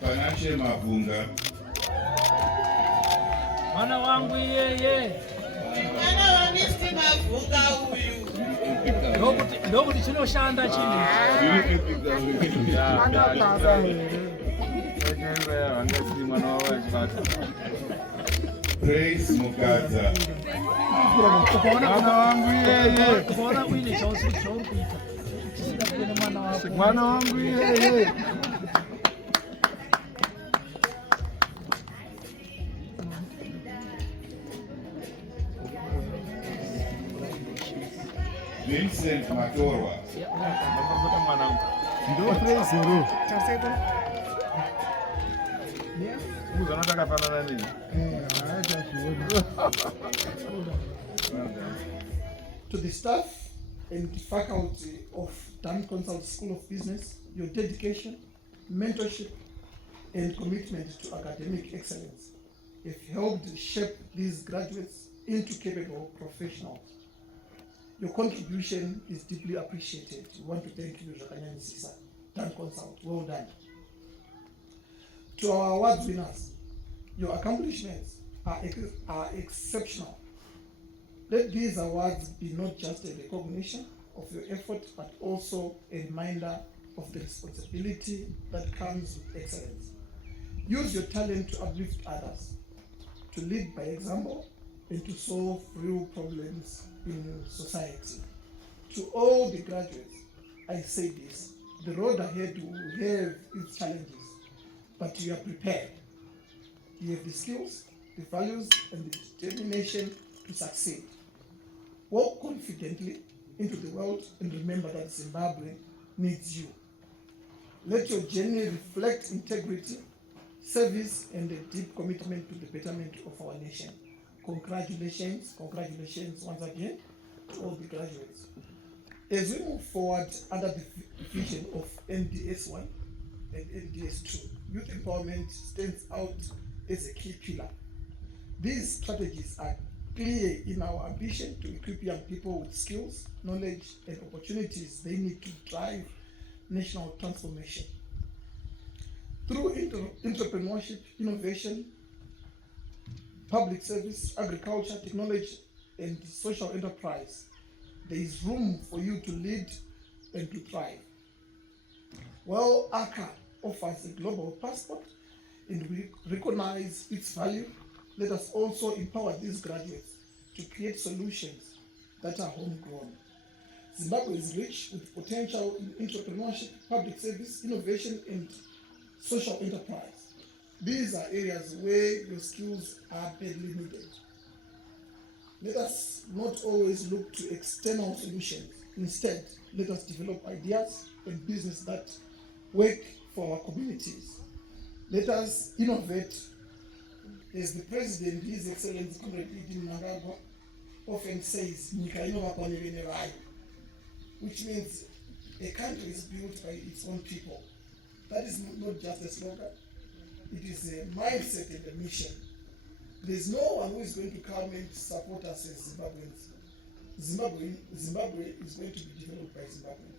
Panache Mavunga. Mwana wangu yeye. Mwana wa Mr. Mavunga huyu. Ndokuti chinoshanda chini. Praise Mukaza. Mwana wangu yeye. Kuona kwini chauri kuita. Mwana wangu yeye. Vincent Matorwa. Ndio praise hero. Uza nataka fanana nini? To the staff and the faculty of Dan Consult School of Business, your dedication, mentorship, and commitment to academic excellence have helped shape these graduates into capable professionals. Your contribution is deeply appreciated. We want to thank you, Zakanyani Sisa, Dan Consult. Well done. To our awards winners, your accomplishments are exceptional. Let these awards be not just a recognition of your effort, but also a reminder of the responsibility that comes with excellence. Use your talent to uplift others, to lead by example, and to solve real problems in society. To all the graduates, I say this: the road ahead will have its challenges, but you are prepared. You have the skills, the values, and the determination to succeed. Walk confidently into the world and remember that Zimbabwe needs you. Let your journey reflect integrity, service, and a deep commitment to the betterment of our nation. Congratulations once again to all the graduates. As we move forward under the vision of NDS1 and NDS2, youth empowerment stands out as a key pillar. These strategies are clear in our ambition to equip young people with skills, knowledge, and opportunities they need to drive national transformation. Through entrepreneurship, innovation, public service, agriculture, technology, and social enterprise, there is room for you to lead and to thrive. While ACA offers a global passport and we recognize its value, let us also empower these graduates to create solutions that are homegrown. Zimbabwe is rich with potential in entrepreneurship, public service, innovation, and social enterprise. These are areas where your skills are badly needed. Let us not always look to external solutions. Instead, let us develop ideas and business that work for our communities. Let us innovate. As the President, His Excellency Comrade Edin Mnangagwa, often says, which means a country is built by its own people. That is not just a slogan, it is a mindset and a mission. There's no one who is going to come and support us as Zimbabweans. Zimbabwe is going to be developed by Zimbabweans.